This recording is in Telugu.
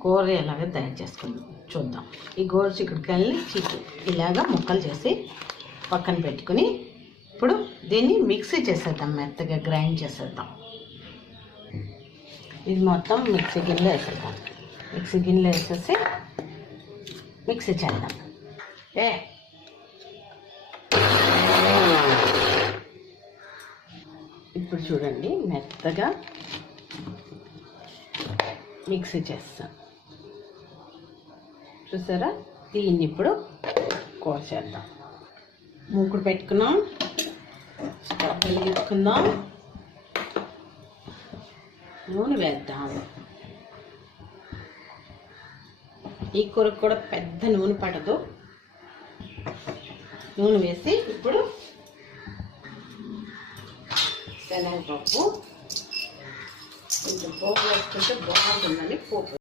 కూర ఎలాగ తయారు చేసుకుందాం. చూద్దాం. ఈ గోరు చిక్కుడుకాయలని చిక్కు ఇలాగ ముక్కలు చేసి పక్కన పెట్టుకుని ఇప్పుడు దీన్ని మిక్సీ చేసేద్దాం మెత్తగా గ్రైండ్ చేసేద్దాం. ఇది మొత్తం మిక్సీ గిన్నెలో వేసేద్దాం. మిక్సీ గిన్నెలో వేసేసి మిక్సీ చేద్దాం. ఏ? ఇప్పుడు చూడండి మెత్తగా మిక్సీ చేస్తాం. చూసారా? దీన్ని ఇప్పుడు కోసేద్దాం. మూకుడు పెట్టుకున్నాం. స్టవ్ వెలిగించుకుందాం నూనె వేద్దాం. ఈ కూరకు కూడా పెద్ద నూనె పడదు. నూనె వేసి ఇప్పుడు శనగపప్పు. కొంచెం పోపు వేసుకుంటే బాగుంటుందని పోపు.